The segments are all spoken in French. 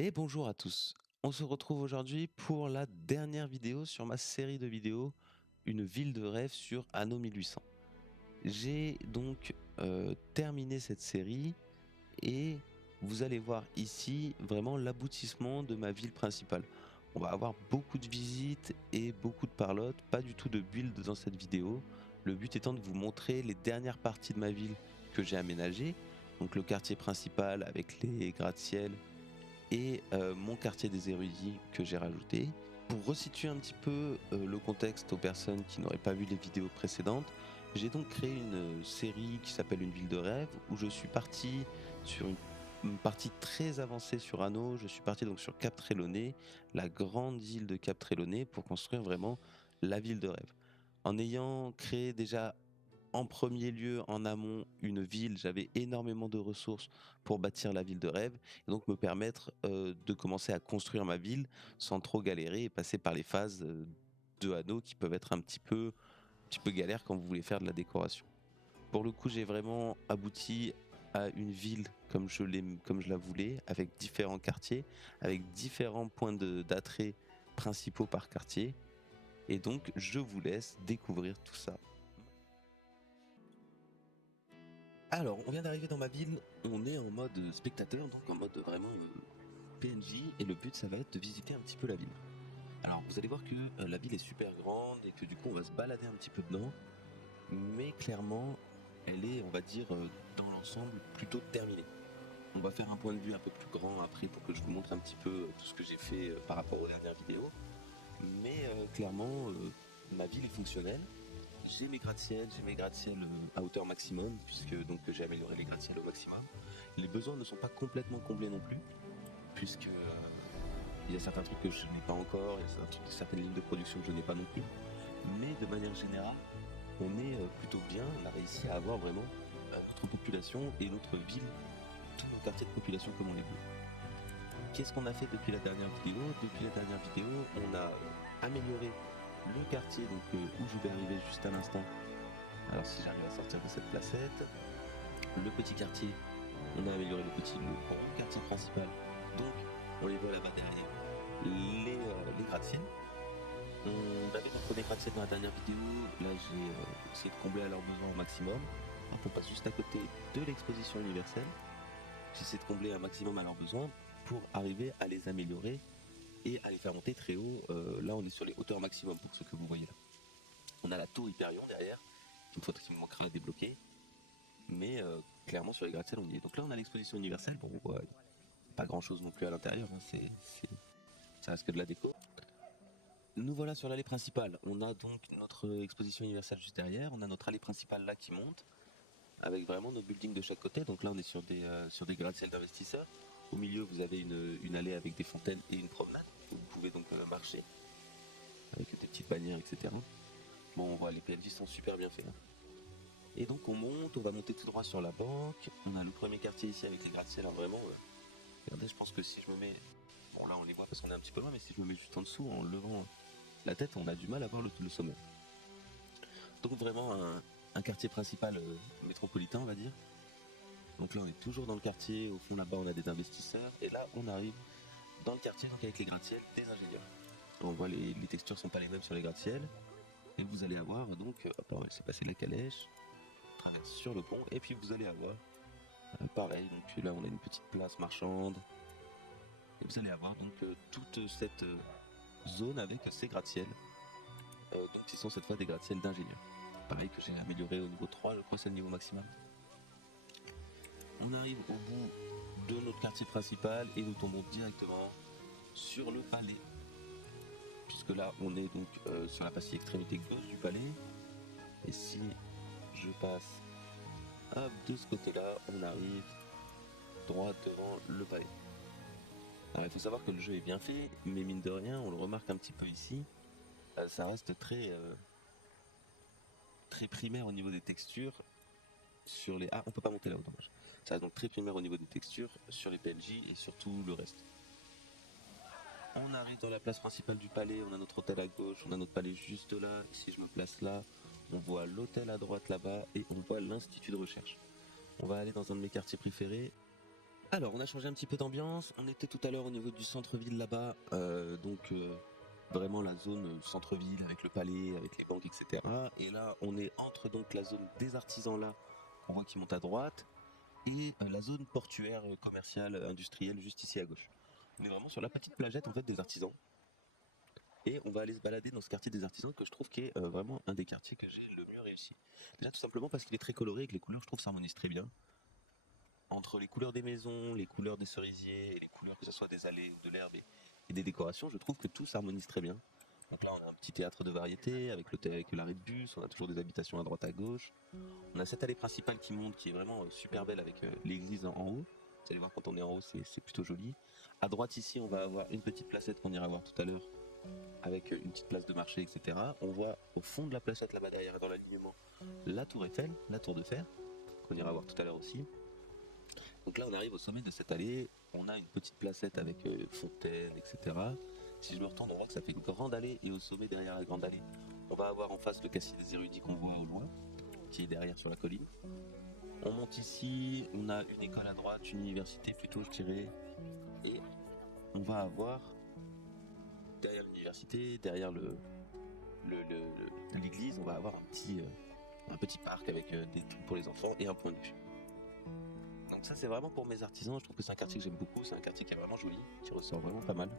Et bonjour à tous. On se retrouve aujourd'hui pour la dernière vidéo sur ma série de vidéos Une ville de rêve sur Anno 1800. J'ai donc terminé cette série et vous allez voir ici vraiment l'aboutissement de ma ville principale. On va avoir beaucoup de visites et beaucoup de parlottes, pas du tout de build dans cette vidéo. Le but étant de vous montrer les dernières parties de ma ville que j'ai aménagées. Donc le quartier principal avec les gratte-ciel et mon quartier des érudits que j'ai rajouté. Pour resituer un petit peu le contexte aux personnes qui n'auraient pas vu les vidéos précédentes, j'ai donc créé une série qui s'appelle Une ville de rêve où je suis parti sur une partie très avancée sur Anneau. Je suis parti donc sur Cap Trelawney, la grande île de Cap Trelawney, pour construire vraiment la ville de rêve. En ayant créé déjà en premier lieu, en amont, une ville, j'avais énormément de ressources pour bâtir la ville de rêve et donc me permettre, de commencer à construire ma ville sans trop galérer et passer par les phases, de anneaux qui peuvent être un petit peu galères quand vous voulez faire de la décoration. Pour le coup, j'ai vraiment abouti à une ville comme je la voulais, avec différents quartiers, avec différents points d'attrait principaux par quartier et donc je vous laisse découvrir tout ça. Alors, on vient d'arriver dans ma ville, on est en mode spectateur, donc en mode vraiment PNJ, et le but ça va être de visiter un petit peu la ville. Alors, vous allez voir que la ville est super grande et que du coup on va se balader un petit peu dedans, mais clairement, elle est, on va dire, dans l'ensemble, plutôt terminée. On va faire un point de vue un peu plus grand après pour que je vous montre un petit peu tout ce que j'ai fait par rapport aux dernières vidéos, mais clairement, ma ville est fonctionnelle. J'ai mes gratte-ciel à hauteur maximum, puisque donc j'ai amélioré les gratte-ciel au maximum. Les besoins ne sont pas complètement comblés non plus, puisque il y a certains trucs que je n'ai pas encore, il y a certaines lignes de production que je n'ai pas non plus. Mais de manière générale, on est plutôt bien, on a réussi à avoir vraiment notre population et notre ville, tous nos quartiers de population comme on les veut. Qu'est-ce qu'on a fait depuis la dernière vidéo? Depuis la dernière vidéo, on a amélioré le quartier donc, où je vais arriver juste à l'instant. Alors si j'arrive à sortir de cette placette, le petit quartier, on a amélioré le grand quartier principal. Donc on les voit là-bas derrière. Les gratte-ciel. On avait notre premier gratte-ciel dans la dernière vidéo. Là j'ai essayé de combler à leurs besoins au maximum. Hop, on passe juste à côté de l'exposition universelle. J'essaie de combler un maximum à leurs besoins pour arriver à les améliorer et à les faire monter très haut. Là on est sur les hauteurs maximum pour ce que vous voyez là. On a la tour Hyperion derrière, qu'il me manquera à débloquer. Mais clairement sur les gratte-ciel on y est. Donc là on a l'exposition universelle, bon ouais, pas grand chose non plus à l'intérieur, hein, ça reste que de la déco. Nous voilà sur l'allée principale, on a donc notre exposition universelle juste derrière, on a notre allée principale là qui monte, avec vraiment nos buildings de chaque côté, donc là on est sur des gratte-ciel d'investisseurs. Au milieu vous avez une allée avec des fontaines et une promenade, où vous pouvez donc marcher, avec des petites bannières, etc. Bon on voit les PNJ sont super bien faits. Hein. Et donc on va monter tout droit sur la banque, on a le premier quartier ici avec les gratte-ciel, hein, vraiment... regardez, je pense que si je me mets... Bon là on les voit parce qu'on est un petit peu loin, mais si je me mets juste en dessous, en levant la tête, on a du mal à voir le sommet. Donc vraiment un quartier principal métropolitain, on va dire. Donc là on est toujours dans le quartier, au fond là-bas on a des investisseurs, et là on arrive dans le quartier donc avec les gratte-ciel des ingénieurs. On voit les textures sont pas les mêmes sur les gratte-ciel, et vous allez avoir donc, hop là on va laisser passer la calèche, on traverse sur le pont, et puis vous allez avoir pareil, donc là on a une petite place marchande, et vous allez avoir donc toute cette zone avec ces gratte-ciel. Donc ce sont cette fois des gratte-ciel d'ingénieurs. Pareil que j'ai amélioré au niveau 3, je crois que c'est le niveau maximum. On arrive au bout de notre quartier principal et nous tombons directement sur le palais. Puisque là on est donc sur la partie extrémité gauche du palais. Et si je passe hop, de ce côté-là, on arrive droit devant le palais. Alors il faut savoir que le jeu est bien fait, mais mine de rien, on le remarque un petit peu ici, ça reste très primaire au niveau des textures sur les... Ah, on peut pas monter là, dommage. Ça reste donc très primaire au niveau des textures sur les PNJ et sur tout le reste. On arrive dans la place principale du palais, on a notre hôtel à gauche, on a notre palais juste là. Si je me place là, on voit l'hôtel à droite là-bas et on voit l'institut de recherche. On va aller dans un de mes quartiers préférés, Alors, on a changé un petit peu d'ambiance. On était tout à l'heure au niveau du centre-ville là-bas, vraiment la zone centre-ville avec le palais, avec les banques, etc. Et là, on est entre donc la zone des artisans là, qu'on voit qui monte à droite, et la zone portuaire, commerciale, industrielle juste ici à gauche. On est vraiment sur la petite plagette en fait des artisans. Et on va aller se balader dans ce quartier des artisans que je trouve qui est vraiment un des quartiers que j'ai le mieux réussi. Déjà tout simplement parce qu'il est très coloré et que les couleurs je trouve s'harmonisent très bien. Entre les couleurs des maisons, les couleurs des cerisiers, et les couleurs que ce soit des allées, de l'herbe et des décorations, je trouve que tout s'harmonise très bien. Donc là, on a un petit théâtre de variété avec avec l'arrêt de bus, on a toujours des habitations à droite à gauche. On a cette allée principale qui monte, qui est vraiment super belle avec l'église en haut. Vous allez voir quand on est en haut, c'est plutôt joli. À droite ici, on va avoir une petite placette qu'on ira voir tout à l'heure, avec une petite place de marché, etc. On voit au fond de la placette là-bas derrière, dans l'alignement, la tour Eiffel, la tour de fer, qu'on ira voir tout à l'heure aussi. Donc là, on arrive au sommet de cette allée. On a une petite placette avec fontaine, etc. Si je me retourne, on voit que ça fait une grande allée. Et au sommet, derrière la grande allée, on va avoir en face le Cassis des érudits qu'on voit au loin, qui est derrière sur la colline. On monte ici, on a une école à droite, une université plutôt, je dirais. Et on va avoir, derrière l'université, derrière l'église, on va avoir un petit parc avec des trucs pour les enfants et un point de vue. Donc ça c'est vraiment pour mes artisans, je trouve que c'est un quartier que j'aime beaucoup, c'est un quartier qui est vraiment joli, qui ressort vraiment pas mal.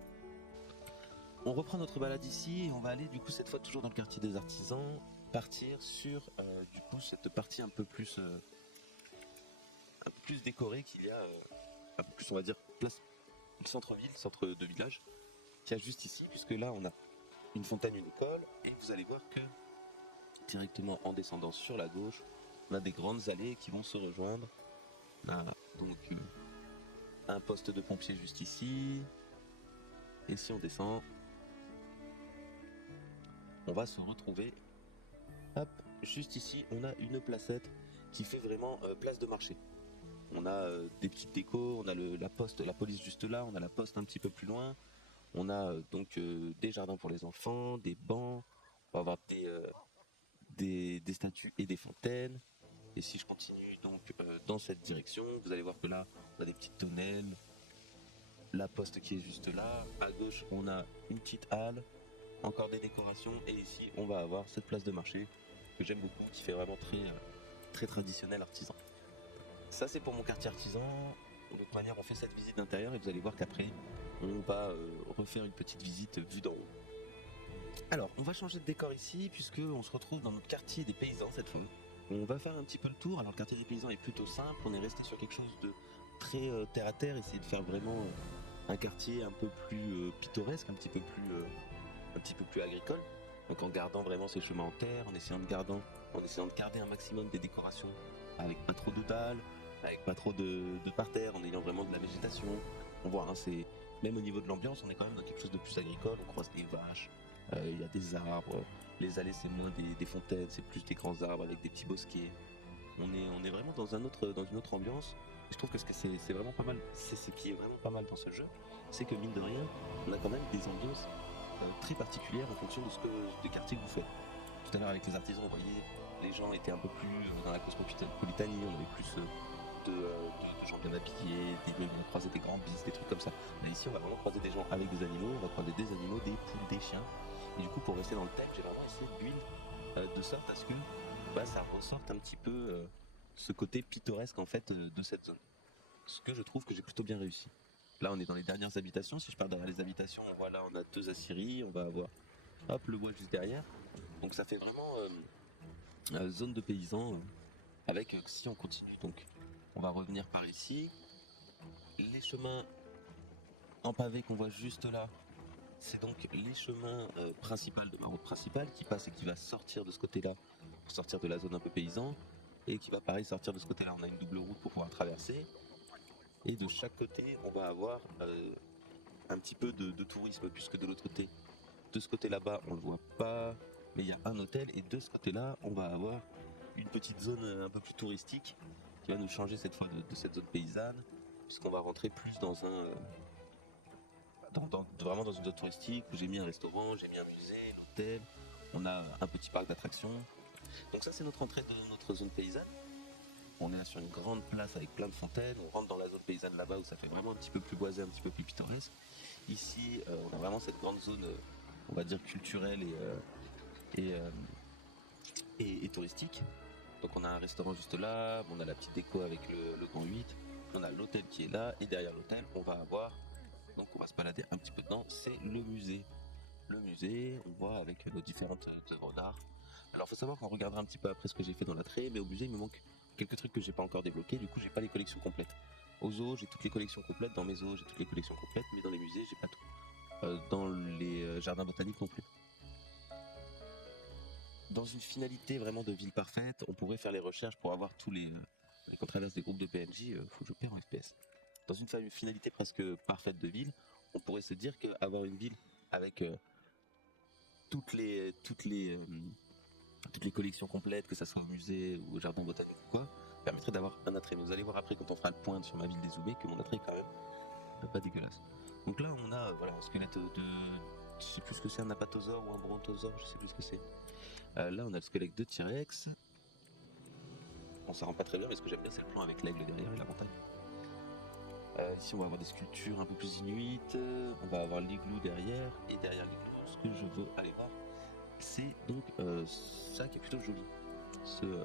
On reprend notre balade ici et on va aller du coup cette fois toujours dans le quartier des artisans, partir sur du coup cette partie un peu plus décorée qu'il y a, un peu plus on va dire place centre-ville, centre de village, qu'il y a juste ici, puisque là on a une fontaine, une école, et vous allez voir que directement en descendant sur la gauche, on a des grandes allées qui vont se rejoindre. On a donc un poste de pompier juste ici. Et si on descend, on va se retrouver, hop, juste ici, on a une placette qui fait vraiment place de marché. On a des petites décos, on a la poste, la police juste là, on a la poste un petit peu plus loin. On a des jardins pour les enfants, des bancs, on va avoir des statues et des fontaines. Et si je continue donc dans cette direction, vous allez voir que là, on a des petites tonnelles, la poste qui est juste là. À gauche, on a une petite halle, encore des décorations. Et ici, on va avoir cette place de marché que j'aime beaucoup, qui fait vraiment très traditionnel artisan. Ça, c'est pour mon quartier artisan. De toute manière, on fait cette visite d'intérieur et vous allez voir qu'après, on va refaire une petite visite vue d'en haut. Alors, on va changer de décor ici, puisque on se retrouve dans notre quartier des paysans cette fois. On va faire un petit peu le tour. Alors, le quartier des paysans est plutôt simple. On est resté sur quelque chose de très terre à terre, essayer de faire vraiment un quartier un peu plus pittoresque, un petit peu plus agricole. Donc, en gardant vraiment ces chemins en terre, en essayant de garder un maximum des décorations avec pas trop de dalles, avec pas trop de parterre, en ayant vraiment de la végétation. On voit, hein, c'est même au niveau de l'ambiance, on est quand même dans quelque chose de plus agricole. On croise des vaches. Il y a des arbres, les allées c'est moins des fontaines, c'est plus des grands arbres avec des petits bosquets. On est vraiment dans une autre ambiance. Et je trouve que c'est vraiment pas mal. C'est ce qui est vraiment pas mal dans ce jeu, c'est que mine de rien, on a quand même des ambiances très particulières en fonction de des quartiers que vous faites. Tout à l'heure avec les artisans, vous voyez, les gens étaient un peu plus dans la cosmopolitanie, on avait plus de gens bien habillés, on croisait des grands bis, des trucs comme ça. Mais ici, on va vraiment croiser des gens avec des animaux, on va croiser des animaux, des poules, des chiens. Et du coup, pour rester dans le thème, j'ai vraiment essayé de build de sorte à ce que ça ressorte un petit peu ce côté pittoresque en fait de cette zone. Ce que je trouve que j'ai plutôt bien réussi. Là, on est dans les dernières habitations. Si je pars derrière les habitations, on voit là, on a deux aciéries, on va avoir hop le bois juste derrière. Donc ça fait vraiment zone de paysans avec si on continue. Donc on va revenir par ici. Les chemins en pavé qu'on voit juste là, c'est donc les chemins principaux de ma route principale qui passe et qui va sortir de ce côté-là pour sortir de la zone un peu paysan et qui va pareil sortir de ce côté-là. On a une double route pour pouvoir traverser et de chaque côté on va avoir un petit peu de tourisme puisque de l'autre côté, de ce côté là-bas on le voit pas, mais il y a un hôtel et de ce côté-là on va avoir une petite zone un peu plus touristique qui va nous changer cette fois de cette zone paysanne puisqu'on va rentrer plus dans vraiment dans une zone touristique où j'ai mis un restaurant, j'ai mis un musée, l'hôtel, on a un petit parc d'attractions. Donc ça c'est notre entrée de notre zone paysanne. On est là sur une grande place avec plein de fontaines. On rentre dans la zone paysanne là-bas où ça fait vraiment un petit peu plus boisé, un petit peu plus pittoresque. Ici, on a vraiment cette grande zone, on va dire culturelle et, euh, et touristique. Donc on a un restaurant juste là, on a la petite déco avec le grand 8, on a l'hôtel qui est là, et derrière l'hôtel, on va avoir, donc on va se balader un petit peu dedans, c'est le musée. Le musée, on voit avec nos différentes œuvres d'art. Alors faut savoir qu'on regardera un petit peu après ce que j'ai fait dans l'attrait, mais au musée il me manque quelques trucs que j'ai pas encore débloqués, du coup j'ai pas les collections complètes. Au zoo j'ai toutes les collections complètes, dans mes zoos j'ai toutes les collections complètes, mais dans les musées j'ai pas tout. Dans les jardins botaniques non plus. Dans une finalité vraiment de ville parfaite, on pourrait faire les recherches pour avoir tous les... quand on traverse des groupes de PNJ, faut que je perds en FPS. Dans une finalité presque parfaite de ville, on pourrait se dire qu'avoir une ville avec toutes les toutes les toutes les collections complètes, que ça soit au musée ou au jardin botanique ou quoi, permettrait d'avoir un attrait. Mais vous allez voir après quand on fera le point sur ma ville des Zoubés que mon attrait est quand même pas dégueulasse. Donc là on a voilà un squelette de... Je sais plus ce que c'est, un apatosaure ou un brontosaure, je sais plus ce que c'est. Là on a le squelette de T-Rex. On s'en rend pas très bien, mais ce que j'aime bien c'est le plan avec l'aigle derrière et la montagne. Ici on va avoir des sculptures un peu plus inuites, on va avoir l'igloo derrière, et derrière l'igloo, ce que je veux aller voir, c'est donc ça qui est plutôt joli.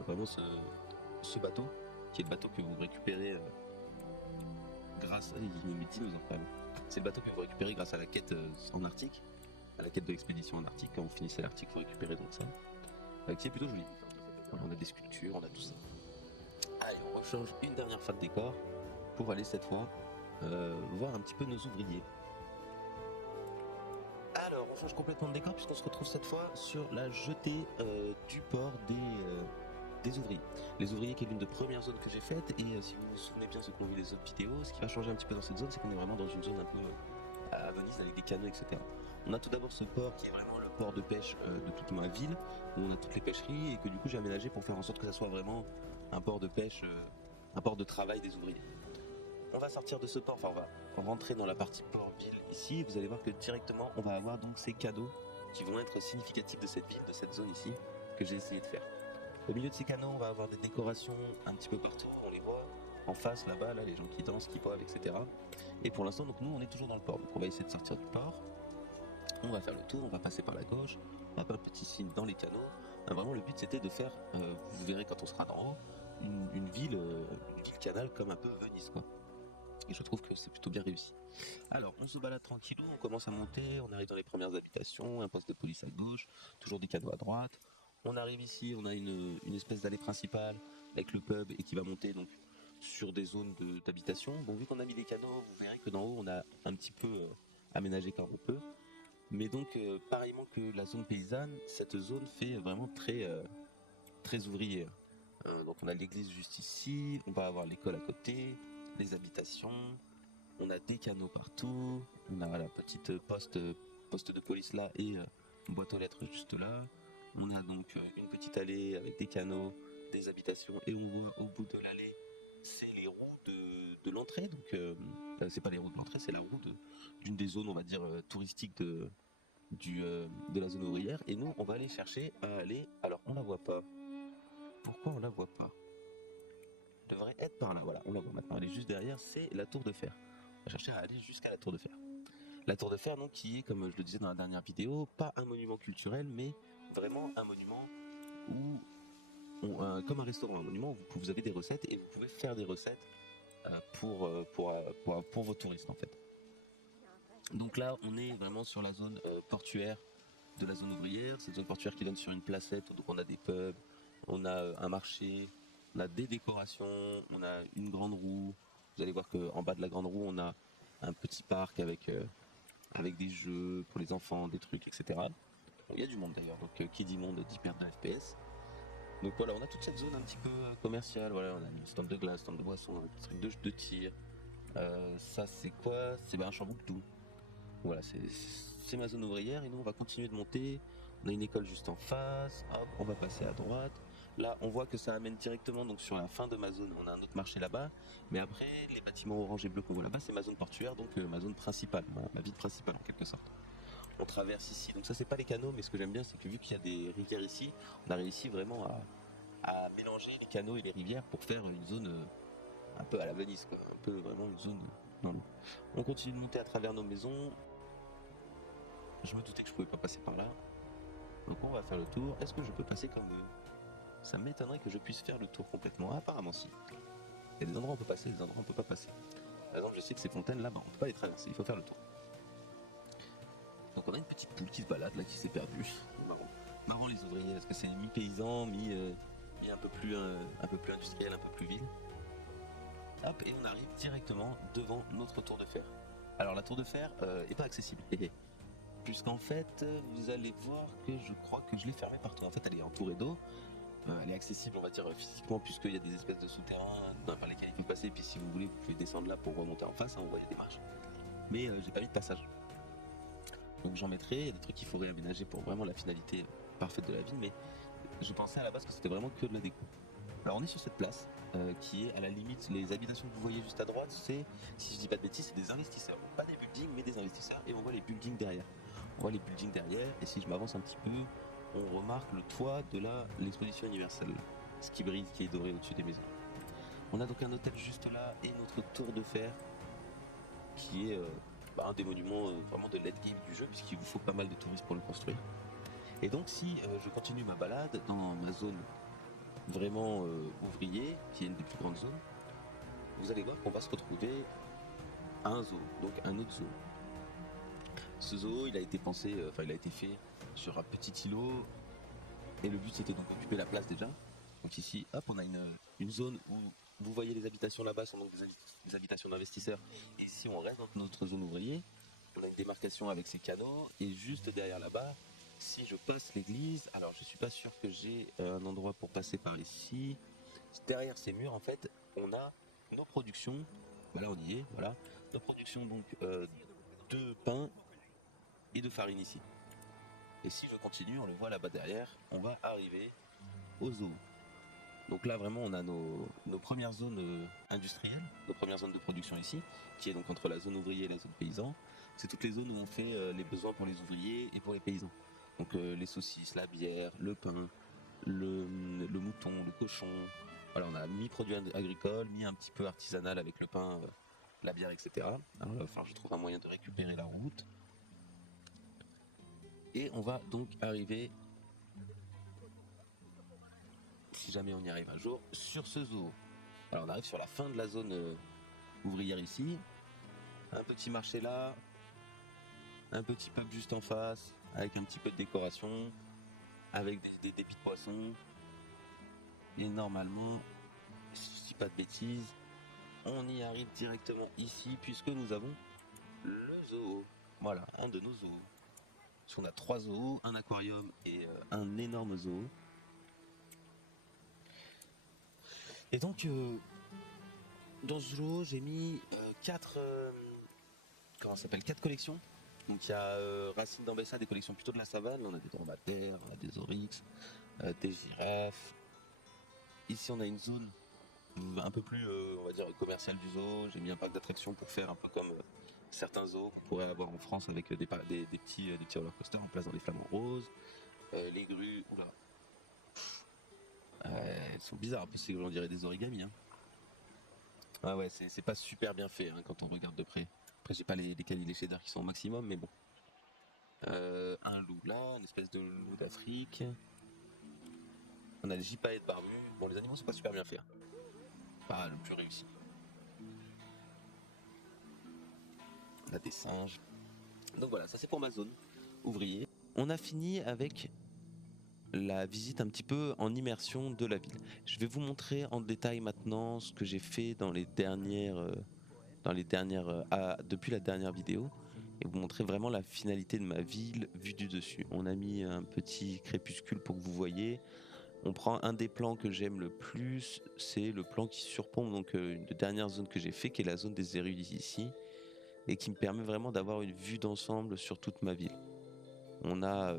Vraiment ce bateau, qui est le bateau que vous récupérez grâce à... Il met 10 nous en parle. C'est le bateau que vous récupérez grâce à la quête en Arctique, à la quête de l'expédition en Arctique. Quand vous finissez l'Arctique, vous récupérez donc ça. Qui est plutôt joli. Voilà, on a des sculptures, on a tout ça. Allez, on rechange une dernière fois de décor pour aller cette fois voir un petit peu nos ouvriers. Alors, on change complètement de décor puisqu'on se retrouve cette fois sur la jetée du port des ouvriers. Les ouvriers qui est l'une des premières zones que j'ai faites, et si vous vous souvenez bien ceux qui ont vu les autres vidéos, ce qui va changer un petit peu dans cette zone, c'est qu'on est vraiment dans une zone un peu à Venise avec des canaux, etc. On a tout d'abord ce port qui est vraiment le port de pêche de toute ma ville, où on a toutes les pêcheries, et que du coup j'ai aménagé pour faire en sorte que ça soit vraiment un port de pêche, un port de travail des ouvriers. On va sortir de ce port, enfin on va rentrer dans la partie port-ville ici, et vous allez voir que directement on va avoir donc ces canaux qui vont être significatifs de cette ville, de cette zone ici, que j'ai essayé de faire. Au milieu de ces canaux, on va avoir des décorations un petit peu partout, on les voit en face là-bas, là, les gens qui dansent, qui boivent, etc. Et pour l'instant, donc nous on est toujours dans le port, donc on va essayer de sortir du port, on va faire le tour, on va passer par la gauche, on va faire un petit signe dans les canaux. Vraiment le but c'était de faire, vous verrez quand on sera d'en haut, une ville canal comme un peu Venise quoi. Et je trouve que c'est plutôt bien réussi. Alors, on se balade tranquillou, on commence à monter, on arrive dans les premières habitations, un poste de police à gauche, toujours des canaux à droite. On arrive ici, on a une espèce d'allée principale avec le pub et qui va monter donc sur des zones d'habitation. Bon, vu qu'on a mis des canaux, vous verrez que d'en haut, on a un petit peu aménagé comme on peut. Mais donc, pareillement que la zone paysanne, cette zone fait vraiment très ouvrière. Donc on a l'église juste ici, on va avoir l'école à côté, les habitations, on a des canaux partout, on a la petite poste de police là et une boîte aux lettres juste là. On a donc une petite allée avec des canaux, des habitations, et on voit au bout de l'allée, c'est les roues de l'entrée. Donc c'est pas les roues de l'entrée, c'est la roue d'une des zones, on va dire, touristiques de la zone ouvrière. Et nous, on va aller chercher à aller... Alors, on la voit pas. Pourquoi on la voit pas? Devrait être par là, voilà, on la voit maintenant, elle est juste derrière, c'est la tour de fer. On va chercher à aller jusqu'à la tour de fer. La tour de fer, donc, qui est, comme je le disais dans la dernière vidéo, pas un monument culturel, mais vraiment un monument où, comme un restaurant, un monument où vous avez des recettes et vous pouvez faire des recettes pour vos touristes, en fait. Donc là, on est vraiment sur la zone portuaire de la zone ouvrière, cette zone portuaire qui donne sur une placette, donc on a des pubs, on a un marché, on a des décorations, on a une grande roue. Vous allez voir qu'en bas de la grande roue, on a un petit parc avec des jeux pour les enfants, des trucs, etc. Il y a du monde d'ailleurs, donc qui dit monde dit perte de FPS. Donc voilà, on a toute cette zone un petit peu commerciale, voilà, on a une stand de glace, stand de boisson, un truc de tir. Ça c'est quoi? C'est un Chambouctou. Voilà, c'est ma zone ouvrière, et nous on va continuer de monter. On a une école juste en face, hop, on va passer à droite. Là, on voit que ça amène directement donc sur la fin de ma zone. On a un autre marché là-bas, mais après les bâtiments orange et bleu qu'on voit là-bas, c'est ma zone portuaire, donc ma zone principale, ma ville principale en quelque sorte. On traverse ici, donc ça c'est pas les canaux, mais ce que j'aime bien c'est que vu qu'il y a des rivières ici, on a réussi vraiment à mélanger les canaux et les rivières pour faire une zone un peu à la Venise, quoi. Un peu vraiment une zone dans l'eau. On continue de monter à travers nos maisons. Je me doutais que je pouvais pas passer par là. Donc on va faire le tour. Est-ce que je peux passer comme eux? Ça m'étonnerait que je puisse faire le tour complètement. Ah, apparemment si. Il y a des endroits où on peut passer, des endroits où on peut pas passer. Par exemple, je sais que ces fontaines là, on peut pas les traverser, il faut faire le tour. Donc on a une petite poule qui se balade là, qui s'est perdue. C'est marrant. Marrant les ouvriers, parce que c'est mi-paysan, mi un peu plus industriel, un peu plus ville. Hop, et on arrive directement devant notre tour de fer. Alors la tour de fer est pas accessible, puisqu'en fait, vous allez voir que je crois que je l'ai fermée partout. En fait, elle est entourée d'eau. Elle est accessible, on va dire, physiquement, puisqu'il y a des espèces de souterrains par lesquels il faut passer. Et puis si vous voulez, vous pouvez descendre là pour remonter en face, hein, on voit, il y a des marches. Mais j'ai pas mis de passage. Donc j'en mettrai, il y a des trucs qu'il faut réaménager pour vraiment la finalité parfaite de la ville, mais je pensais à la base que c'était vraiment que de la déco. Alors on est sur cette place qui est à la limite, les habitations que vous voyez juste à droite, c'est, si je dis pas de bêtises, c'est des investisseurs. Pas des buildings, mais des investisseurs. Et on voit les buildings derrière. On voit les buildings derrière, et si je m'avance un petit peu, on remarque le toit de l'exposition universelle, ce qui brille, qui est doré au-dessus des maisons. On a donc un hôtel juste là, et notre tour de fer, qui est un des monuments vraiment de l'endgame du jeu, puisqu'il vous faut pas mal de touristes pour le construire. Et donc si je continue ma balade dans ma zone vraiment ouvrier, qui est une des plus grandes zones, vous allez voir qu'on va se retrouver à un zoo, donc un autre zoo. Ce zoo, il a été pensé, il a été fait sur un petit îlot, et le but c'était donc d'occuper la place déjà. Donc ici, hop, on a une zone où vous voyez les habitations là-bas sont donc des habitations d'investisseurs, et si on reste dans notre zone ouvrier, on a une démarcation avec ces canaux, et juste derrière là-bas, si je passe l'église, alors je suis pas sûr que j'ai un endroit pour passer par ici. Derrière ces murs, en fait, on a nos productions. Voilà, on y est, voilà. Nos productions donc de pain et de farine ici. Et si je continue, on le voit là-bas derrière, on va arriver au zoo. Donc là, vraiment, on a nos premières zones industrielles, nos premières zones de production ici, qui est donc entre la zone ouvrière et la zone paysan. C'est toutes les zones où on fait les besoins pour les ouvriers et pour les paysans. Donc les saucisses, la bière, le pain, le mouton, le cochon. Voilà, on a mi-produit agricole, mi un petit peu artisanal avec le pain, la bière, etc. Alors là, je trouve un moyen de récupérer la route. Et on va donc arriver, si jamais on y arrive un jour, sur ce zoo. Alors on arrive sur la fin de la zone ouvrière ici. Un petit marché là, un petit pub juste en face, avec un petit peu de décoration, avec des débits de poissons. Et normalement, si je dis pas de bêtises, on y arrive directement ici, puisque nous avons le zoo. Voilà, un de nos zoos. Parce qu'on a 3 zoos, un aquarium et un énorme zoo. Et donc, dans ce zoo, j'ai mis 4 4 collections. Donc il y a Racine d'Ambessa, des collections plutôt de la savane. On a des dromadaires, on a des oryx, des girafes. Ici, on a une zone un peu plus, on va dire, commerciale du zoo. J'ai mis un parc d'attractions pour faire un peu comme certains zoos qu'on pourrait avoir en France avec des petits roller coasters en place dans les flamants roses. Les grues, oula. Elles sont bizarres, un peu ces grues, on dirait des origamis. Hein. Ah ouais, c'est pas super bien fait hein, quand on regarde de près. Après, j'ai pas les shaders qui sont au maximum, mais bon. Un loup là, une espèce de loup d'Afrique. On a les gypaètes barbus. Bon, les animaux sont pas super bien faits. Hein. Pas le plus réussi. On a des singes. Donc voilà, ça c'est pour ma zone ouvrier. On a fini avec la visite un petit peu en immersion de la ville. Je vais vous montrer en détail maintenant ce que j'ai fait dans les dernières, depuis la dernière vidéo et vous montrer vraiment la finalité de ma ville vue du dessus. On a mis un petit crépuscule pour que vous voyez. On prend un des plans que j'aime le plus, c'est le plan qui surplombe donc une des dernières zones que j'ai fait, qui est la zone des érudits ici, et qui me permet vraiment d'avoir une vue d'ensemble sur toute ma ville. On a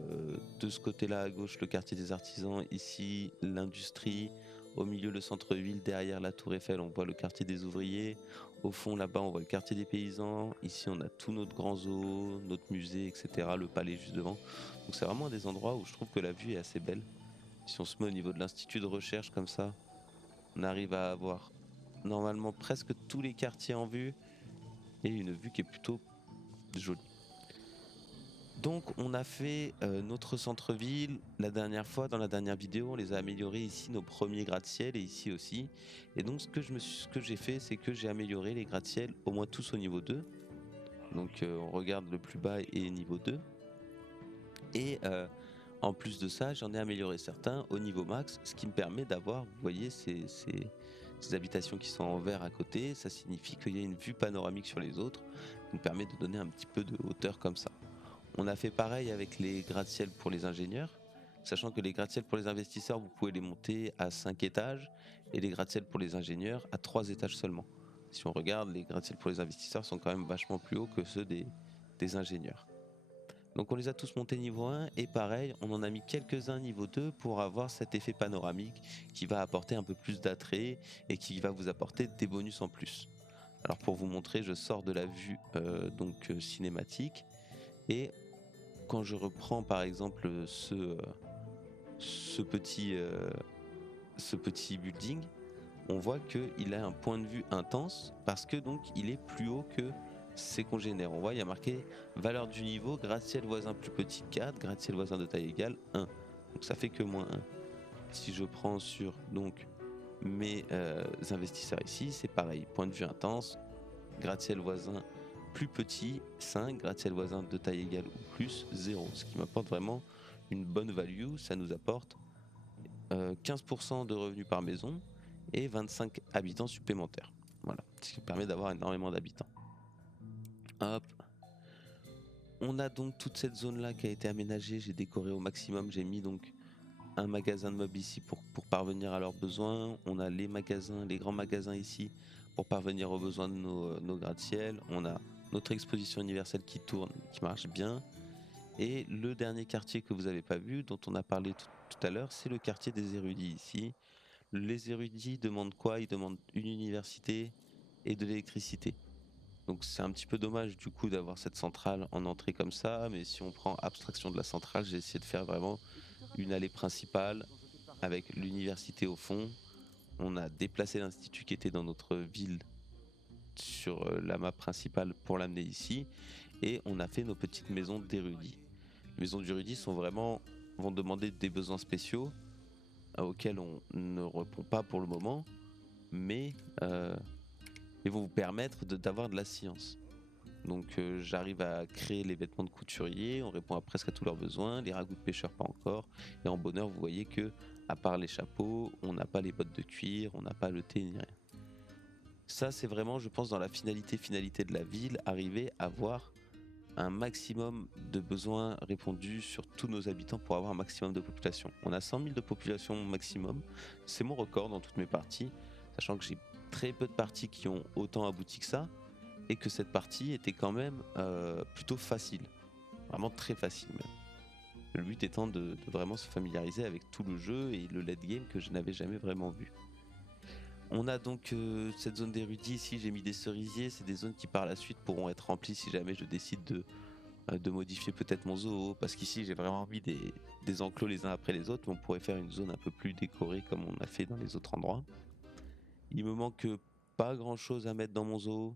de ce côté-là à gauche le quartier des artisans, ici l'industrie, au milieu le centre-ville, derrière la tour Eiffel on voit le quartier des ouvriers, au fond là-bas on voit le quartier des paysans, ici on a tout notre grand zoo, notre musée, etc., le palais juste devant. Donc c'est vraiment des endroits où je trouve que la vue est assez belle. Si on se met au niveau de l'institut de recherche comme ça, on arrive à avoir normalement presque tous les quartiers en vue et une vue qui est plutôt jolie. Donc on a fait notre centre-ville la dernière fois, dans la dernière vidéo, on les a améliorés ici, nos premiers gratte-ciel et ici aussi. Et donc ce que j'ai fait, c'est que j'ai amélioré les gratte-ciel au moins tous au niveau 2. Donc on regarde le plus bas et niveau 2. Et en plus de ça, j'en ai amélioré certains au niveau max, ce qui me permet d'avoir, vous voyez, ces habitations qui sont en vert à côté. Ça signifie qu'il y a une vue panoramique sur les autres, qui me permet de donner un petit peu de hauteur comme ça. On a fait pareil avec les gratte-ciel pour les ingénieurs, sachant que les gratte-ciel pour les investisseurs, vous pouvez les monter à 5 étages, et les gratte-ciel pour les ingénieurs à 3 étages seulement. Si on regarde, les gratte-ciel pour les investisseurs sont quand même vachement plus hauts que ceux des ingénieurs. Donc on les a tous montés niveau 1 et pareil, on en a mis quelques-uns niveau 2 pour avoir cet effet panoramique qui va apporter un peu plus d'attrait et qui va vous apporter des bonus en plus. Alors pour vous montrer, je sors de la vue cinématique et quand je reprends par exemple ce petit building, on voit qu'il a un point de vue intense parce que donc il est plus haut que ses congénères. On voit, il y a marqué valeur du niveau, gratte-ciel voisin plus petit 4, gratte-ciel voisin de taille égale 1. Donc ça fait que moins 1. Si je prends sur donc mes investisseurs ici, c'est pareil, point de vue intense, gratte-ciel voisin plus petit 5, gratte-ciel voisin de taille égale ou plus 0. Ce qui m'apporte vraiment une bonne value, ça nous apporte 15% de revenus par maison et 25 habitants supplémentaires. Voilà, ce qui permet d'avoir énormément d'habitants. Hop. On a donc toute cette zone là qui a été aménagée, j'ai décoré au maximum, j'ai mis donc un magasin de meubles ici pour parvenir à leurs besoins. On a les magasins, les grands magasins ici pour parvenir aux besoins de nos gratte-ciel. On a notre exposition universelle qui tourne, qui marche bien. Et le dernier quartier que vous n'avez pas vu, dont on a parlé tout à l'heure, c'est le quartier des érudits ici. Les érudits demandent quoi? Ils demandent une université et de l'électricité. Donc c'est un petit peu dommage du coup d'avoir cette centrale en entrée comme ça, mais si on prend abstraction de la centrale, j'ai essayé de faire vraiment une allée principale avec l'université au fond. On a déplacé l'institut qui était dans notre ville sur la map principale pour l'amener ici, et on a fait nos petites maisons d'érudits. Les maisons d'érudits vont demander des besoins spéciaux auxquels on ne répond pas pour le moment, mais vont vous permettre d'avoir de la science. Donc j'arrive à créer les vêtements de couturier, on répond à presque à tous leurs besoins, les ragoûts de pêcheurs pas encore, et en bonheur vous voyez que à part les chapeaux, on n'a pas les bottes de cuir, on n'a pas le thé ni rien. Ça c'est vraiment je pense dans la finalité de la ville, arriver à avoir un maximum de besoins répondus sur tous nos habitants pour avoir un maximum de population. On a 100 000 de population maximum, c'est mon record dans toutes mes parties, sachant que j'ai très peu de parties qui ont autant abouti que ça, et que cette partie était quand même plutôt facile, vraiment très facile même. Le but étant de vraiment se familiariser avec tout le jeu et le late game que je n'avais jamais vraiment vu. On a donc cette zone d'érudits ici, j'ai mis des cerisiers, c'est des zones qui par la suite pourront être remplies si jamais je décide de modifier peut-être mon zoo, parce qu'ici j'ai vraiment mis des enclos les uns après les autres, mais on pourrait faire une zone un peu plus décorée comme on a fait dans les autres endroits. Il me manque pas grand chose à mettre dans mon zoo.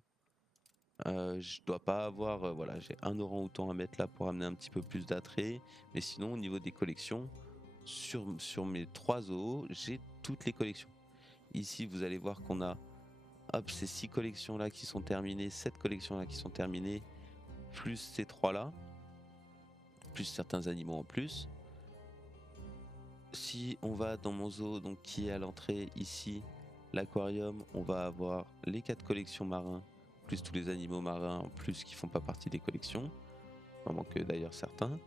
Je dois pas avoir, voilà, j'ai un orang-outan à mettre là pour amener un petit peu plus d'attrait, mais sinon au niveau des collections, sur mes 3 zoos, j'ai toutes les collections. Ici vous allez voir qu'on a ces 6 collections là qui sont terminées, 7 collections là qui sont terminées, plus ces 3 là, plus certains animaux en plus. Si on va dans mon zoo donc qui est à l'entrée ici, l'aquarium, on va avoir les 4 collections marins, plus tous les animaux marins en plus qui font pas partie des collections. Il en manque d'ailleurs certains.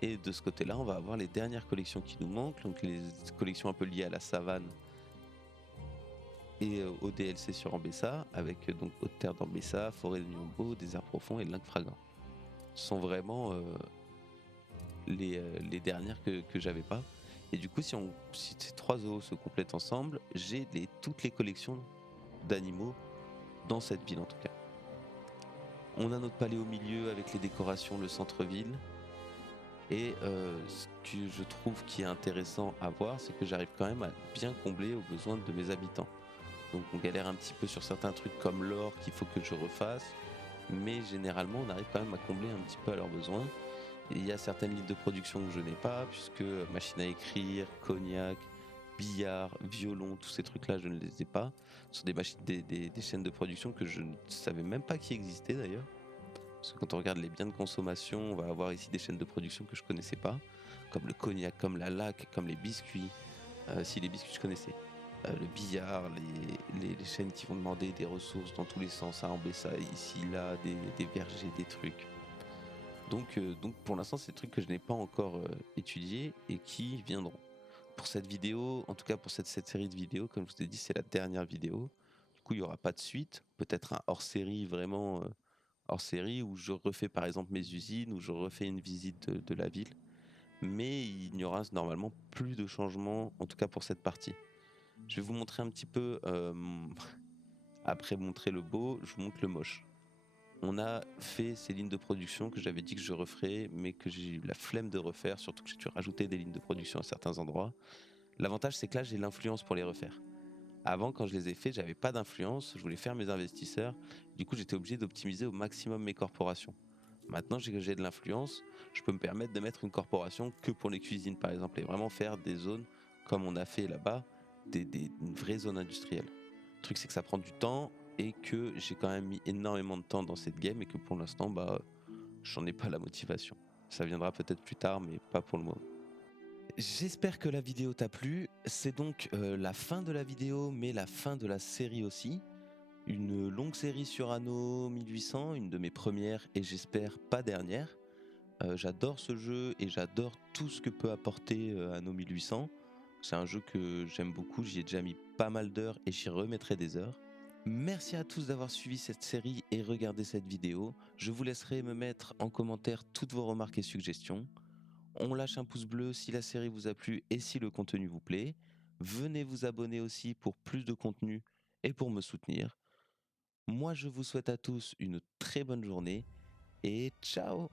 Et de ce côté-là, on va avoir les dernières collections qui nous manquent, donc les collections un peu liées à la savane et au DLC sur Ambessa, avec donc Haute Terre d'Ambessa, Forêt de Niombo, Désert Profond et Lac Fragant. Ce sont vraiment les dernières que j'avais pas. Et du coup, si ces 3 zoos se complètent ensemble, j'ai toutes les collections d'animaux dans cette ville en tout cas. On a notre palais au milieu avec les décorations, le centre-ville. Et ce que je trouve qui est intéressant à voir, c'est que j'arrive quand même à bien combler aux besoins de mes habitants. Donc on galère un petit peu sur certains trucs comme l'or qu'il faut que je refasse, mais généralement on arrive quand même à combler un petit peu à leurs besoins. Et il y a certaines lignes de production que je n'ai pas, puisque machine à écrire, cognac, billard, violon, tous ces trucs-là, je ne les ai pas. Ce sont des machines, des chaînes de production que je ne savais même pas qui existaient d'ailleurs. Parce que quand on regarde les biens de consommation, on va avoir ici des chaînes de production que je connaissais pas, comme le cognac, comme la laque, comme les biscuits. Si les biscuits je connaissais. Le billard, les chaînes qui vont demander des ressources dans tous les sens, à Ambessa, ici, là, des vergers, des trucs. Donc pour l'instant, c'est des trucs que je n'ai pas encore étudiés et qui viendront. Pour cette vidéo, en tout cas pour cette série de vidéos, comme je vous ai dit, c'est la dernière vidéo. Du coup, il n'y aura pas de suite. Peut-être un hors-série, vraiment hors-série, où je refais par exemple mes usines, où je refais une visite de la ville. Mais il n'y aura normalement plus de changements, en tout cas pour cette partie. Je vais vous montrer un petit peu, après montrer le beau, je vous montre le moche. On a fait ces lignes de production que j'avais dit que je referais, mais que j'ai eu la flemme de refaire, surtout que j'ai dû rajouter des lignes de production à certains endroits. L'avantage, c'est que là, j'ai l'influence pour les refaire. Avant, quand je les ai fait, j'avais pas d'influence, je voulais faire mes investisseurs, du coup, j'étais obligé d'optimiser au maximum mes corporations. Maintenant, j'ai de l'influence, je peux me permettre de mettre une corporation que pour les cuisines, par exemple, et vraiment faire des zones comme on a fait là-bas, une vraie zone industrielle. Le truc, c'est que ça prend du temps et que j'ai quand même mis énormément de temps dans cette game et que pour l'instant, j'en ai pas la motivation. Ça viendra peut-être plus tard, mais pas pour le moment. J'espère que la vidéo t'a plu. C'est donc la fin de la vidéo, mais la fin de la série aussi. Une longue série sur Anno 1800, une de mes premières et j'espère pas dernière. J'adore ce jeu et j'adore tout ce que peut apporter Anno 1800. C'est un jeu que j'aime beaucoup, j'y ai déjà mis pas mal d'heures et j'y remettrai des heures. Merci à tous d'avoir suivi cette série et regardé cette vidéo. Je vous laisserai me mettre en commentaire toutes vos remarques et suggestions. On lâche un pouce bleu si la série vous a plu et si le contenu vous plaît. Venez vous abonner aussi pour plus de contenu et pour me soutenir. Moi, je vous souhaite à tous une très bonne journée et ciao!